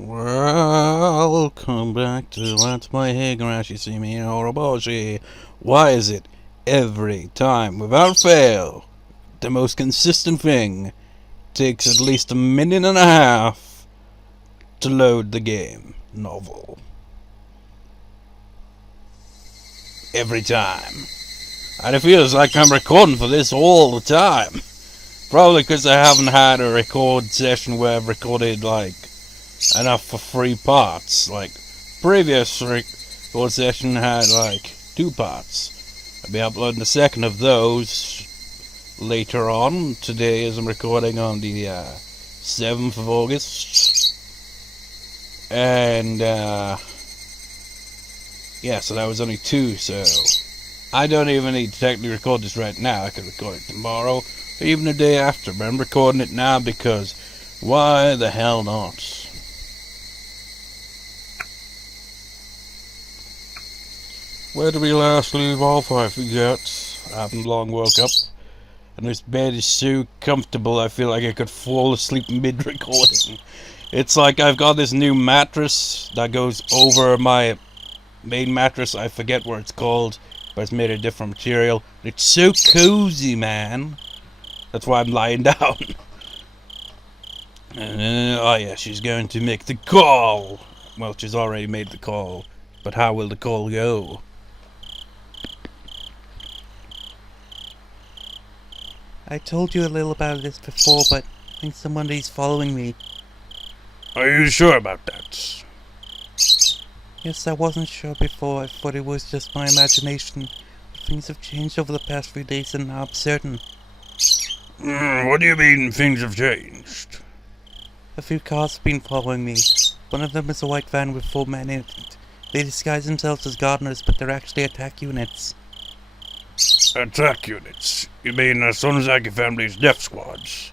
Welcome back to What's My Higurashi Tsumihoroboshi. Why is it every time, without fail, the most consistent thing takes at least a minute and a half to load the game novel? Every time. And it feels like I'm recording for this all the time. Probably because I haven't had a record session where I've recorded enough for 3 parts. Like, previous record session had 2 parts. I'll be uploading the second of those later on. Today, as I'm recording on the 7th of August. And yeah, so that was only 2, so I don't even need to technically record this right now. I could record it tomorrow, or even the day after, but I'm recording it now because why the hell not? Where did we last leave off? I forget. I haven't long woke up, and this bed is so comfortable I feel like I could fall asleep mid-recording. It's like I've got this new mattress that goes over my main mattress. I forget what it's called, but it's made of different material. It's so cozy, man. That's why I'm lying down. Oh yeah, she's going to make the call. Well, she's already made the call, but how will the call go? I told you a little about this before, but I think somebody's following me. Are you sure about that? Yes, I wasn't sure before. I thought it was just my imagination. But things have changed over the past few days, and now I'm certain. What do you mean things have changed? A few cars have been following me. One of them is a white van with 4 men in it. They disguise themselves as gardeners, but they're actually attack units. Attack units? You mean Sonozaki family's death squads?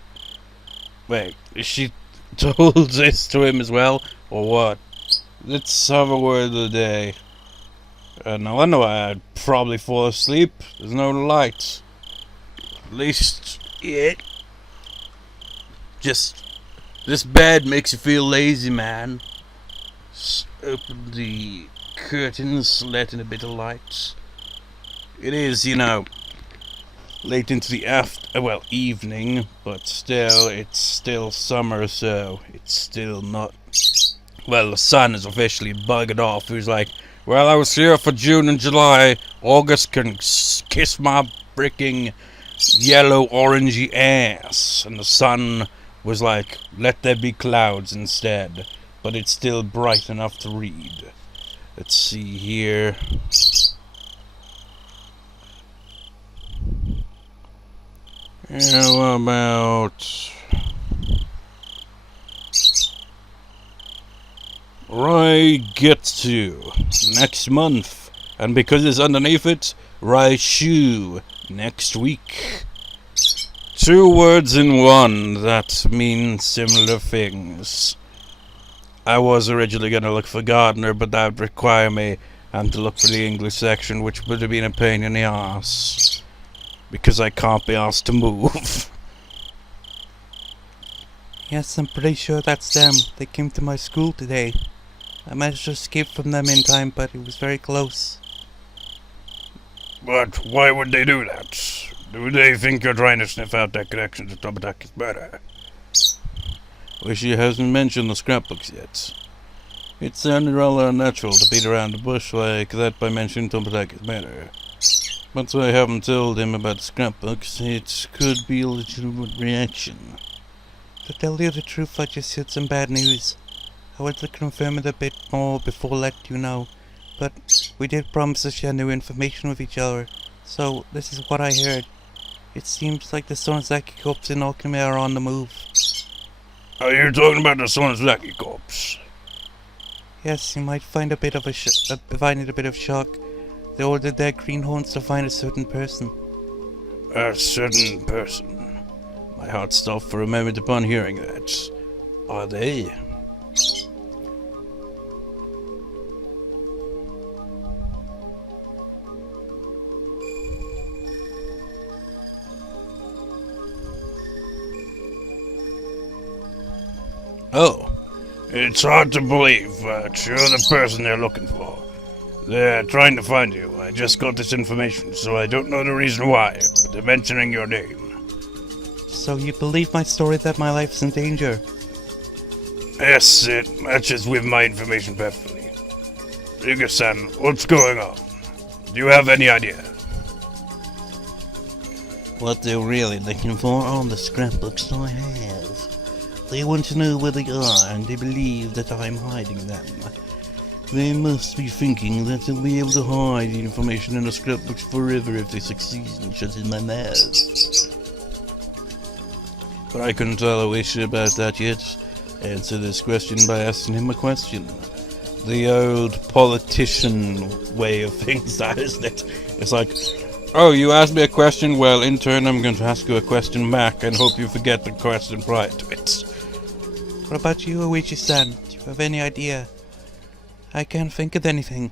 Wait, is she told this to him as well, or what? Let's have a word of the day. No wonder why I'd probably fall asleep. There's no lights. At least yet. Just this bed makes you feel lazy, man. Just open the curtains, let in a bit of light. It is, late into the evening, but still, it's still summer, so it's still not. Well, the sun is officially buggered off. He was like, well, I was here for June and July. August can kiss my freaking yellow-orangey ass. And the sun was like, let there be clouds instead. But it's still bright enough to read. Let's see here. How about Raigetsu next month, and because it's underneath it, Raishu next week. 2 words in one that mean similar things. I was originally going to look for gardener, but that would require me to look for the English section, which would have been a pain in the ass, because I can't be asked to move. Yes, I'm pretty sure that's them. They came to my school today. I managed to escape from them in time, but it was very close. But why would they do that? Do they think you're trying to sniff out their connection to Tobataki's murder? Ooishi hasn't mentioned the scrapbooks yet. It sounded rather unnatural to beat around the bush like that by mentioning Tobataki's murder. But I haven't told him about the scrapbooks. It could be a legitimate reaction. To tell you the truth, I just heard some bad news. I wanted to confirm it a bit more before letting you know, but we did promise to share new information with each other, so this is what I heard. It seems like the Sonozaki corps in Okami are on the move. Are you talking about the Sonozaki corpse? Yes, you might find it a bit of shock. They ordered their greenhorns to find a certain person. A certain person? My heart stopped for a moment upon hearing that. Are they? Oh, It's hard to believe, but you're the person they're looking for. They're trying to find you. I just got this information, so I don't know the reason why, but they're mentioning your name. So you believe my story that my life's in danger? Yes, it matches with my information perfectly. Ryuga-san, what's going on? Do you have any idea? What they're really looking for are the scrapbooks I have. They want to know where they are, and they believe that I'm hiding them. They must be thinking that they'll be able to hide the information in the scrapbooks forever if they succeed in shutting my mouth. But I couldn't tell Ooishi about that yet. Answer this question by asking him a question. The old politician way of things, that isn't it? It's like, oh, you asked me a question? Well, in turn, I'm going to ask you a question back and hope you forget the question prior to it. What about you, Ooishi-san? Do you have any idea? I can't think of anything.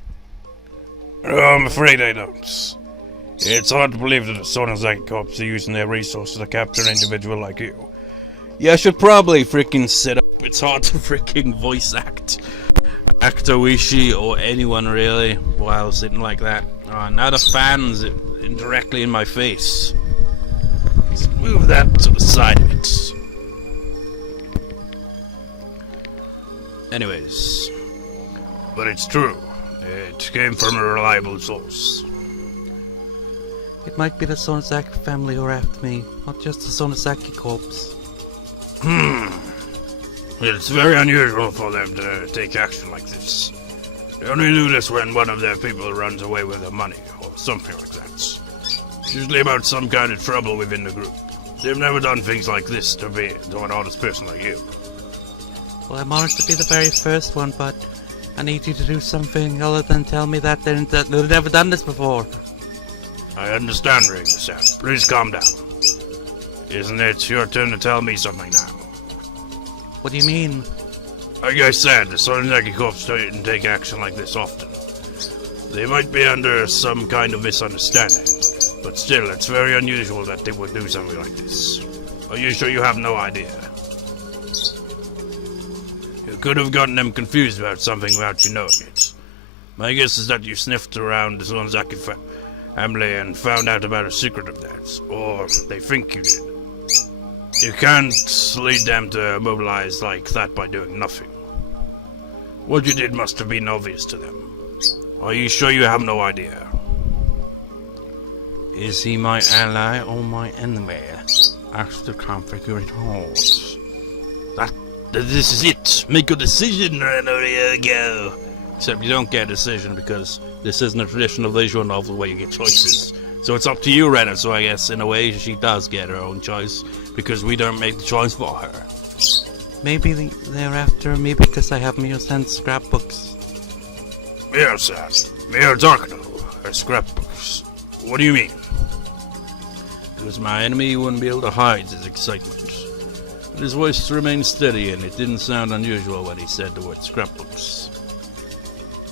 Oh, I'm afraid I don't. It's hard to believe that the Sonozaki Corps are using their resources to capture an individual like you. Yeah, I should probably freaking sit up. It's hard to freaking voice act Ooishi or anyone really while sitting like that. Now the fans indirectly in my face. Let's move that to the side of it. Anyways. But it's true. It came from a reliable source. It might be the Sonozaki family who are after me, not just the Sonozaki Corps. It's very unusual for them to take action like this. They only do this when one of their people runs away with their money, or something like that. It's usually about some kind of trouble within the group. They've never done things like this to an honest person like you. Well, I'm honored to be the very first one, but I need you to do something other than tell me that they've never done this before. I understand, Rena-san. Please calm down. Isn't it your turn to tell me something now? What do you mean? Like I said, the Sonozaki Corps don't take action like this often. They might be under some kind of misunderstanding, but still, it's very unusual that they would do something like this. Are you sure you have no idea? You could have gotten them confused about something without you knowing it. My guess is that you sniffed around the Sonozaki family and found out about a secret of theirs, or they think you did. You can't lead them to mobilize like that by doing nothing. What you did must have been obvious to them. Are you sure you have no idea? Is he my ally or my enemy? Ask the configurate horse. This is it. Make a decision, Rena, go. Except you don't get a decision because this isn't a traditional visual novel where you get choices. So it's up to you, Rena, so I guess in a way she does get her own choice because we don't make the choice for her. Maybe they're after me because I have Mio-san's scrapbooks. Mio-san, Mio Takano, her scrapbooks. What do you mean? Because my enemy wouldn't be able to hide his excitement. But his voice remained steady and it didn't sound unusual when he said the word scrapbooks.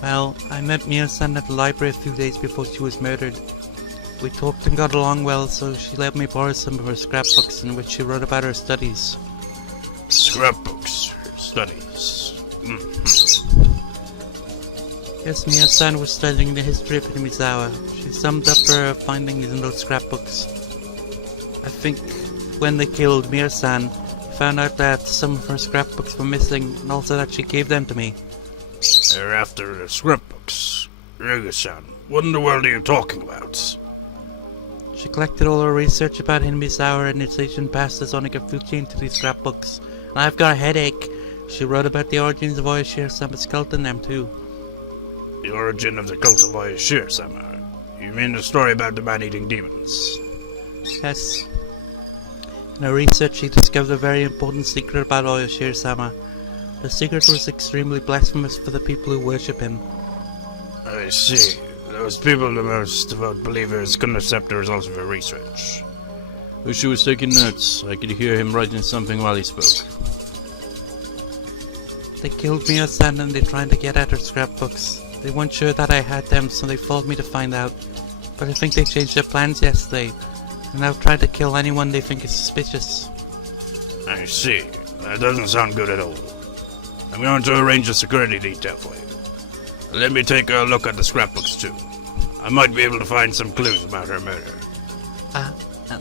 Well, I met Mio-san at the library a few days before she was murdered. We talked and got along well, so she let me borrow some of her scrapbooks in which she wrote about her studies. Scrapbooks, her studies. Yes, Mio-san was studying the history of Himizawa. She summed up her findings in those scrapbooks. I think when they killed Mio-san, I found out that some of her scrapbooks were missing, and also that she gave them to me. They're after the scrapbooks. Ryuga-san, what in the world are you talking about? She collected all her research about Himizawa and its ancient past as Onika Fuji into these scrapbooks. And I've got a headache. She wrote about the origins of oyashiro-sama's cult in them too. The origin of the cult of oyashiro-sama? You mean the story about the man-eating demons? Yes. In her research she discovered a very important secret about oyashiro-sama. The secret was extremely blasphemous for the people who worship him. I see. Those people, the most devout believers, couldn't accept the results of her research. Ooishi was taking notes. I could hear him writing something while he spoke. They killed Mio-san and they tried to get at her scrapbooks. They weren't sure that I had them, so they followed me to find out. But I think they changed their plans yesterday, and now tried to kill anyone they think is suspicious. I see. That doesn't sound good at all. I'm going to arrange a security detail for you. Let me take a look at the scrapbooks too. I might be able to find some clues about her murder.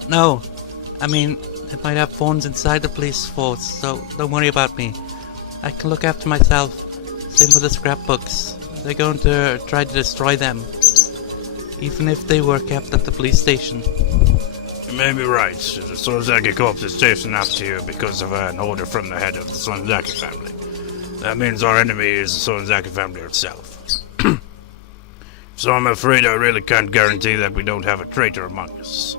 No. I mean, they might have phones inside the police force, so don't worry about me. I can look after myself. Same with the scrapbooks. They're going to try to destroy them, even if they were kept at the police station. You may be right. The Sonozaki corpse is chasing after you because of an order from the head of the Sonozaki family. That means our enemy is the Sonozaki family itself. So I'm afraid I really can't guarantee that we don't have a traitor among us.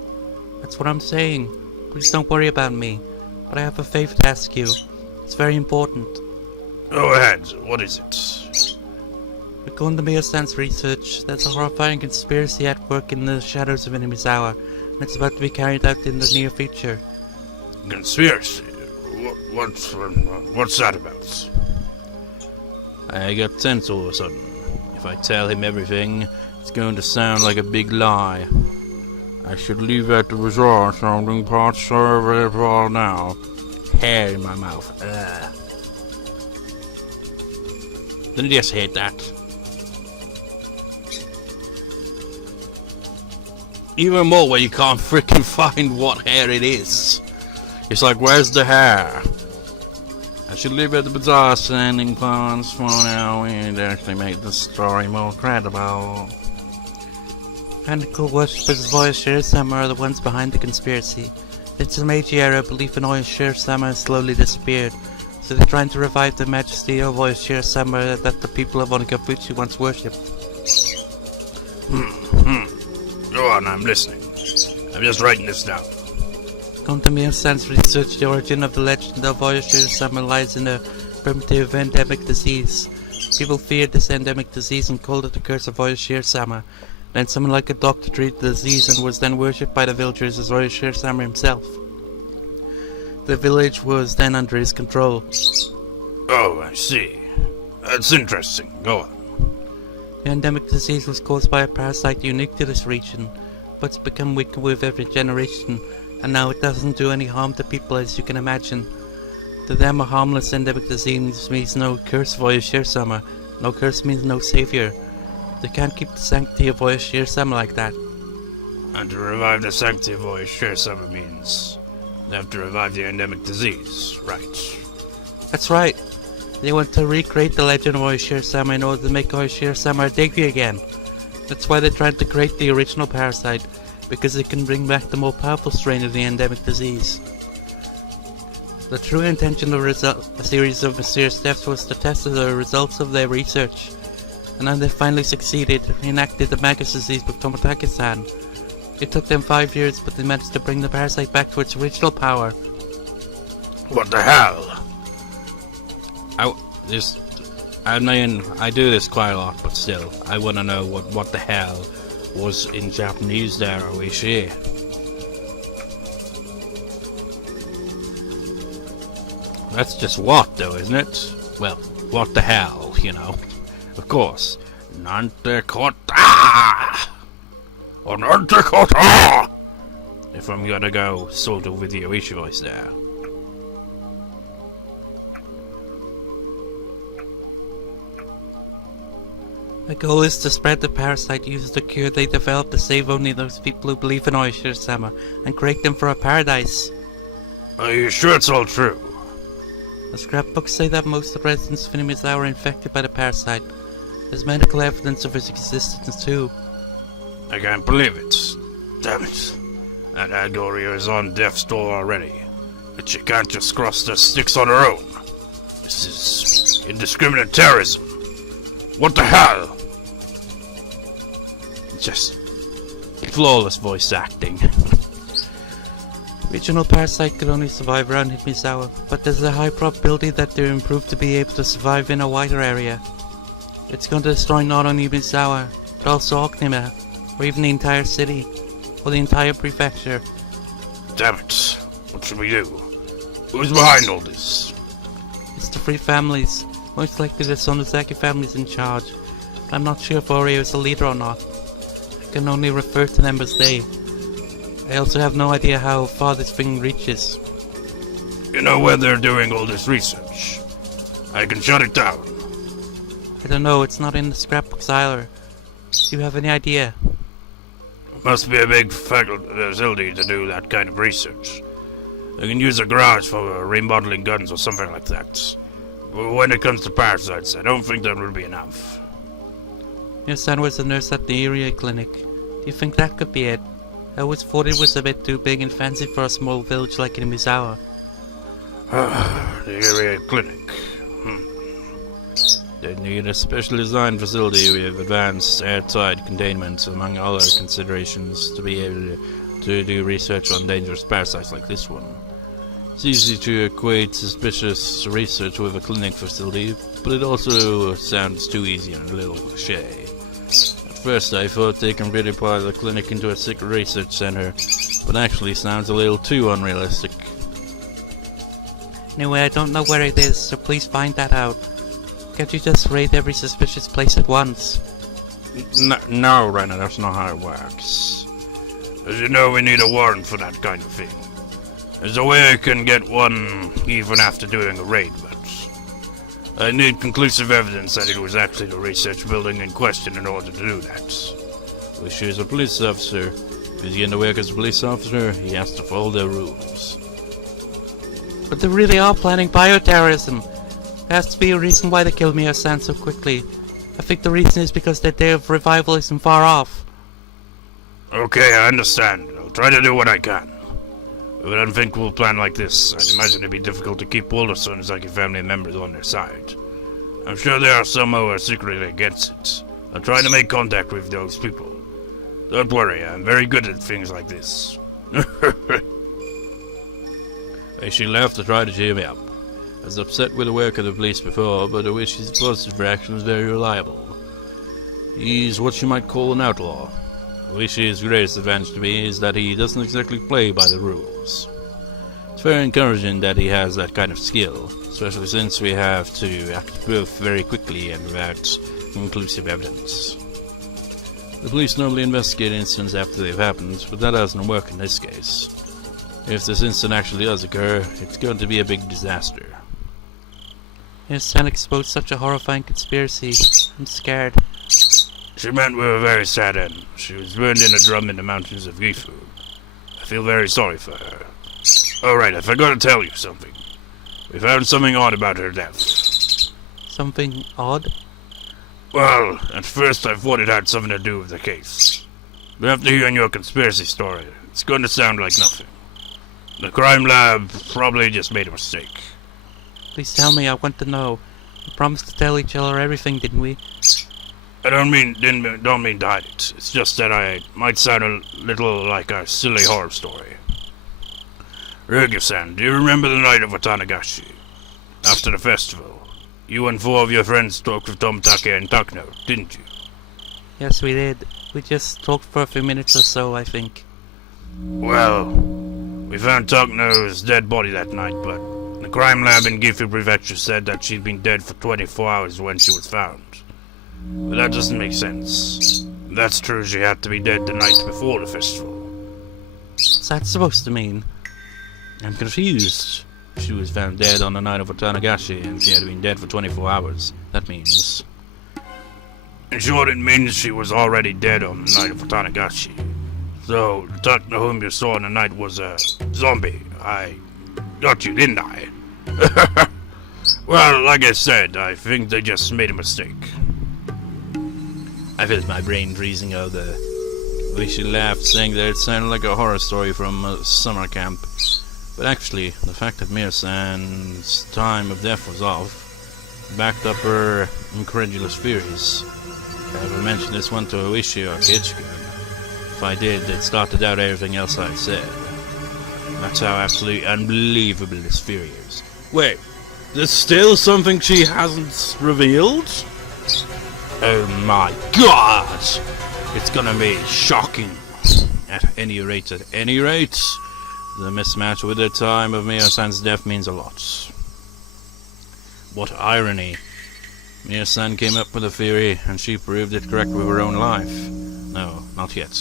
That's what I'm saying. Please don't worry about me. But I have a favor to ask you. It's very important. Go ahead. What is it? According to Miyo-san's research, there's a horrifying conspiracy at work in the shadows of Inamizawa, and it's about to be carried out in the near future. Conspiracy? What's that about? I got tense all of a sudden. If I tell him everything, it's going to sound like a big lie. I should leave that to bizarre sounding parts for now. Hair in my mouth. Didn't you just hate that? Even more when you can't freaking find what hair it is. It's like, where's the hair? I should leave it the bizarre sounding parts for now and actually make the story more credible. Fanatical worshippers of oyashiro-sama are the ones behind the conspiracy. Since the Meiji era, belief in oyashiro-sama has slowly disappeared, so they're trying to revive the majesty of oyashiro-sama that the people of Onikafuchi once worshipped. Go on, I'm listening. I'm just writing this down. According to Miyo-san's research, the origin of the legend of oyashiro-sama lies in a primitive endemic disease. People feared this endemic disease and called it the curse of oyashiro-sama. Then someone like a doctor treated the disease and was then worshipped by the villagers as oyashiro-sama himself. The village was then under his control. Oh, I see. That's interesting. Go on. The endemic disease was caused by a parasite unique to this region, but it's become weaker with every generation, and now it doesn't do any harm to people, as you can imagine. To them, a harmless endemic disease means no curse of oyashiro-sama. No curse means no savior. They can't keep the sanctity of oyashiro-sama like that. And to revive the sanctity of oyashiro-sama means they have to revive the endemic disease, right? That's right. They want to recreate the legend of oyashiro-sama in order to make oyashiro-sama a deity again. That's why they're trying to create the original parasite, because it can bring back the more powerful strain of the endemic disease. The true intention of a series of mysterious deaths was to test the results of their research, and now they finally succeeded, reenacted the Magus disease with Tomotage-san. It took them 5 years, but they managed to bring the parasite back to its original power. What the hell? I do this quite a lot, but still, I want to know what the hell was in Japanese there, Ooishi. That's just what, though, isn't it? Well, what the hell, you know. Of course. Nante kota! Or nante kota! If I'm gonna go sort of with the Ooishi voice there. The goal is to spread the parasite using the cure they developed to save only those people who believe in oyashiro-sama and create them for a paradise. Are you sure it's all true? The scrapbooks say that most of the residents of Inamizawa are infected by the parasite. There's medical evidence of its existence too. I can't believe it. Damn it. That Agoria is on death's door already. But she can't just cross the sticks on her own. This is indiscriminate terrorism. What the hell? Just flawless voice acting. Regional parasite could only survive around Inamizawa, but there's a high probability that they will improve to be able to survive in a wider area. It's going to destroy not only Inamizawa, but also Oknima, or even the entire city, or the entire prefecture. Damn it. What should we do? Who's behind all this? It's the three families. Most likely the Sonozaki family's in charge. But I'm not sure if Oreo is the leader or not. I can only refer to them as they. I also have no idea how far this thing reaches. You know where they're doing all this research? I can shut it down. I don't know, it's not in the scrapbooks either. Do you have any idea? Must be a big facility to do that kind of research. They can use a garage for remodeling guns or something like that. But when it comes to parasites, I don't think that will be enough. Your son was a nurse at the area clinic. Do you think that could be it? I always thought it was a bit too big and fancy for a small village like in Misawa. The area clinic. They need a specially designed facility with advanced airtight containment, among other considerations, to be able to do research on dangerous parasites like this one. It's easy to equate suspicious research with a clinic facility, but it also sounds too easy and a little cliché. At first I thought they can really apply the clinic into a secret research center, but actually sounds a little too unrealistic. Anyway, I don't know where it is, so please find that out. Can't you just raid every suspicious place at once? No, Rena, that's not how it works. As you know, we need a warrant for that kind of thing. There's a way I can get one even after doing a raid, but I need conclusive evidence that it was actually the research building in question in order to do that. Ooishi is a police officer. If he's going to work as a police officer, he has to follow the rules. But they really are planning bioterrorism. There has to be a reason why they killed Mio-san so quickly. I think the reason is because their day of revival isn't far off. Okay, I understand. I'll try to do what I can. With an unthinkable plan like this, I'd imagine it'd be difficult to keep all the sons like your family members on their side. I'm sure there are some who are secretly against it. I'll try to make contact with those people. Don't worry, I'm very good at things like this. She left to try to cheer me up. I was upset with the work of the police before, but I wish his positive reaction was very reliable. He's what you might call an outlaw. I wish his greatest advantage to me is that he doesn't exactly play by the rules. It's very encouraging that he has that kind of skill, especially since we have to act both very quickly and without conclusive evidence. The police normally investigate incidents after they've happened, but that doesn't work in this case. If this incident actually does occur, it's going to be a big disaster. Your son exposed such a horrifying conspiracy. I'm scared. She meant with a very sad end. She was burned in a drum in the mountains of Gifu. I feel very sorry for her. Alright, I forgot to tell you something. We found something odd about her death. Something odd? Well, at first I thought it had something to do with the case. But after hearing your conspiracy story, it's going to sound like nothing. The crime lab probably just made a mistake. Please tell me, I want to know. We promised to tell each other everything, didn't we? I don't mean to hide it. It's just that I might sound a little like a silly horror story. Ryugi-san, do you remember the night of Watanagashi? After the festival, you and 4 of your friends talked with Tomitake and Takano, didn't you? Yes, we did. We just talked for a few minutes or so, I think. Well, we found Takano's dead body that night, but the crime lab in Gifu Prefecture said that she'd been dead for 24 hours when she was found. But that doesn't make sense. If that's true, she had to be dead the night before the festival. What's that supposed to mean? I'm confused. She was found dead on the night of Watanagashi, and she had been dead for 24 hours. That means... In short, it means she was already dead on the night of Watanagashi. So, the Takano whom you saw on the night was a zombie. I got you, didn't I? Well, like I said, I think they just made a mistake. I felt my brain freezing out there. Ooishi laughed, saying that it sounded like a horror story from a summer camp. But actually, the fact that Mio-san's time of death was off backed up her incredulous theories. If I ever mentioned this one to Ooishi or Kichika, if I did, they'd start to doubt everything else I said. That's how absolutely unbelievable this theory is. Wait, there's still something she hasn't revealed? Oh my god! It's gonna be shocking. At any rate, the mismatch with the time of Mio-san's death means a lot. What irony. Mio-san came up with a theory, and she proved it correct with her own life. No, not yet.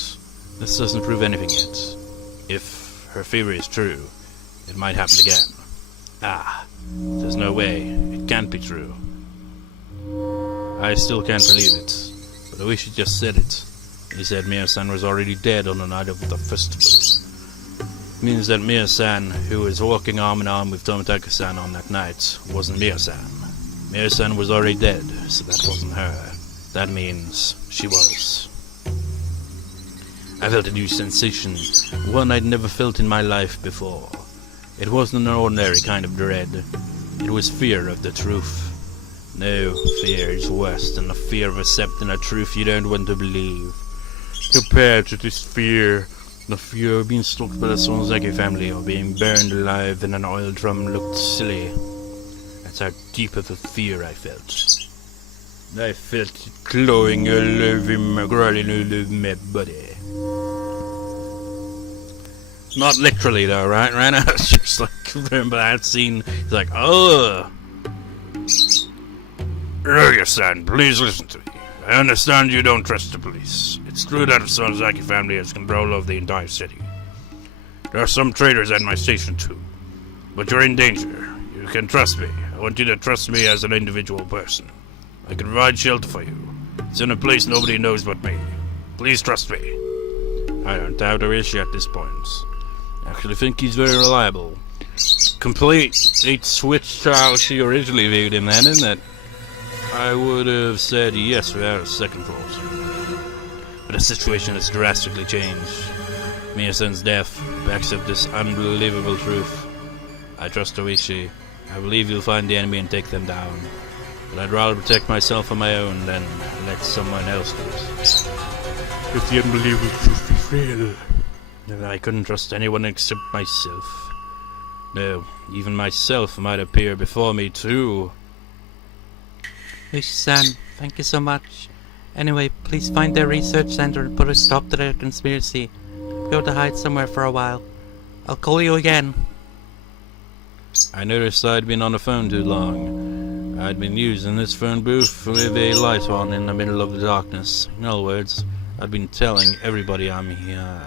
This doesn't prove anything yet. If her theory is true, it might happen again. There's no way. It can't be true. I still can't believe it. But Ooishi just said it. He said Mio-san was already dead on the night of the festival. It means that Mio-san, who was walking arm in arm with Tomitaka-san on that night, wasn't Mio-san. Mio-san was already dead, so that wasn't her. That means she was. I felt a new sensation, one I'd never felt in my life before. It wasn't an ordinary kind of dread. It was fear of the truth. No, fear is worse than the fear of accepting a truth you don't want to believe. Compared to this fear, the fear of being stalked by the Sonzaki family or being burned alive in an oil drum looked silly. That's how deep of a fear I felt. I felt it glowing all over my crawling all over my body. Not literally though, right, Rena? It's just like, remember that scene? It's like, oh! Ryoga-san, please listen to me. I understand you don't trust the police. It's true that the Sonzaki family has control of the entire city. There are some traitors at my station too. But you're in danger. You can trust me. I want you to trust me as an individual person. I can provide shelter for you. It's in a place nobody knows but me. Please trust me. I don't doubt Ooishi at this point. I actually think he's very reliable. Complete switch to how she originally viewed him then, isn't it? I would have said yes without a second thought. But the situation has drastically changed. Mio-san's death backs up this unbelievable truth. I trust Ooishi. I believe you'll find the enemy and take them down. But I'd rather protect myself on my own than let someone else do it. If the unbelievable truth is real, then I couldn't trust anyone except myself. No, even myself might appear before me too. Ooishi-san, thank you so much. Anyway, please find their research center and put a stop to their conspiracy. Go to hide somewhere for a while. I'll call you again. I noticed I'd been on the phone too long. I'd been using this phone booth with a light on in the middle of the darkness. In other words, I'd been telling everybody I'm here.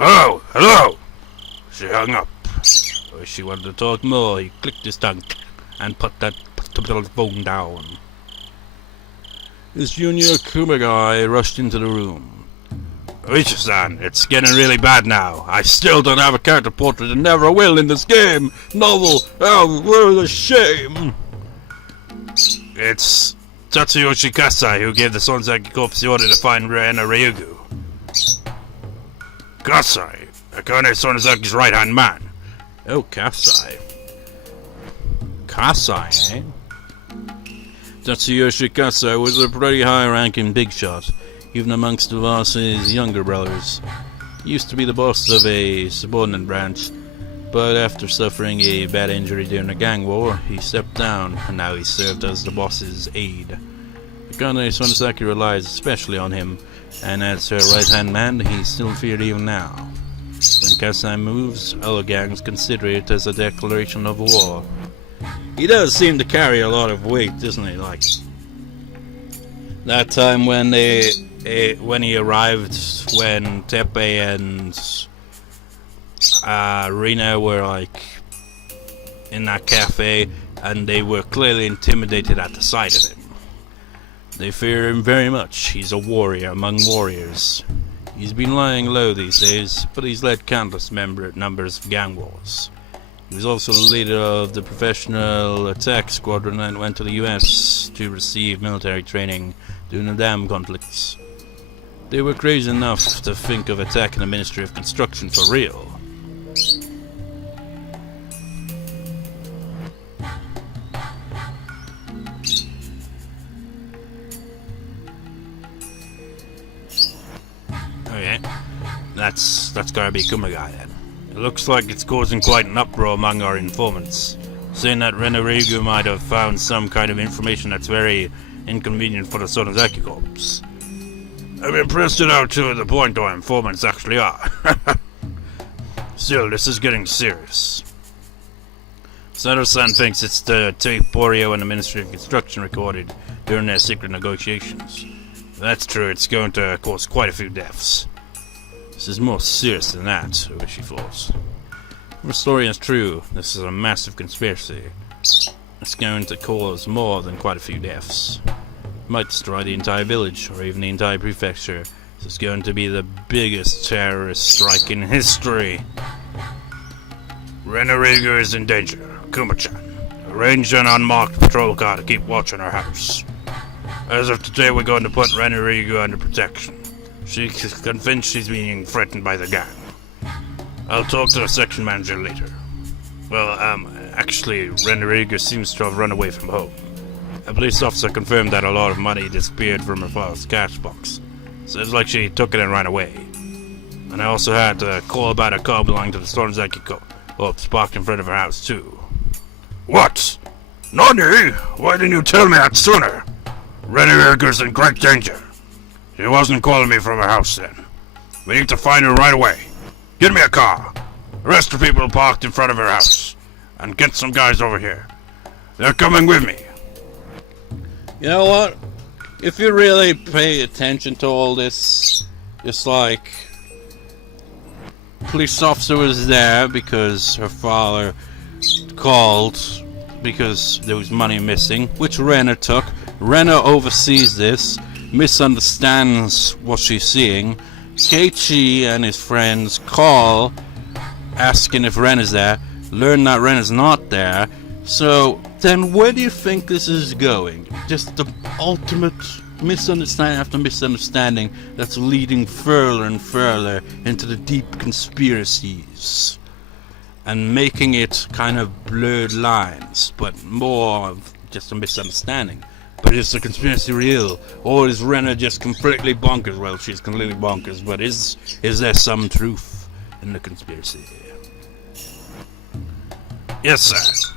Oh, hello! She hung up. She wanted to talk more. He clicked his tongue and put that phone down. This Junior Kuma guy rushed into the room. Ooishi-san, it's getting really bad now. I still don't have a character portrait and never will in this game. Novel. Oh, what a shame. It's Tatsuyoshi Kasai who gave the Sonzaki Corps the order to find Rena Ryugu. Kasai, Akane Sonzaki's right-hand man. Oh, Kasai. Kasai, eh? Tatsuyoshi Kasai was a pretty high-ranking big shot, even amongst the boss's younger brothers. He used to be the boss of a subordinate branch, but after suffering a bad injury during a gang war, he stepped down, and now he served as the boss's aide. Akane Sonzaki relies especially on him, and as her right-hand man, he's still feared even now. When Kasai moves, other gangs consider it as a declaration of war. He does seem to carry a lot of weight, doesn't he? Like that time when when he arrived, when Teppei and Rena were like in that cafe, and they were clearly intimidated at the sight of him. They fear him very much. He's a warrior among warriors. He's been lying low these days, but he's led countless numbers of gang wars. He was also the leader of the professional attack squadron and went to the US to receive military training during the dam conflicts. They were crazy enough to think of attacking the Ministry of Construction for real. Okay, that's gotta be Kumagai then. It looks like it's causing quite an uproar among our informants, saying that Rena Ryugu might have found some kind of information that's very inconvenient for the Sonzaki Corps. I'm impressed at how to the point our informants actually are. Still, this is getting serious. Sato-san thinks it's the tape Borio and the Ministry of Construction recorded during their secret negotiations. If that's true, it's going to cause quite a few deaths. This is more serious than that, Ooishi thought. If the story is true, this is a massive conspiracy. It's going to cause more than quite a few deaths. It might destroy the entire village, or even the entire prefecture. This is going to be the biggest terrorist strike in history. Rena is in danger. Kuma-chan, arrange an unmarked patrol car to keep watch on her house. As of today, we're going to put Rena under protection. She's convinced she's being threatened by the gang. I'll talk to the section manager later. Well, actually, Rena seems to have run away from home. A police officer confirmed that a lot of money disappeared from her father's cash box. So it's like she took it and ran away. And I also had a call about a car belonging to the Stormzaki Co-op parked in front of her house, too. What? Nani? Why didn't you tell me that sooner? Rena in great danger. She wasn't calling me from her house then. We need to find her right away. Get me a car. Arrest the people parked in front of her house. And get some guys over here. They're coming with me. You know what? If you really pay attention to all this, it's like police officer was there because her father called because there was money missing, which Rena took. Rena oversees this, misunderstands what she's seeing. Keiichi and his friends call, asking if Rena's there, learn that Rena's not there. So then where do you think this is going? Just the ultimate misunderstanding after misunderstanding that's leading further and further into the deep conspiracies and making it kind of blurred lines, but more of just a misunderstanding. But is the conspiracy real? Or is Rena just completely bonkers? Well, she's completely bonkers, but is there some truth in the conspiracy? Yes, sir.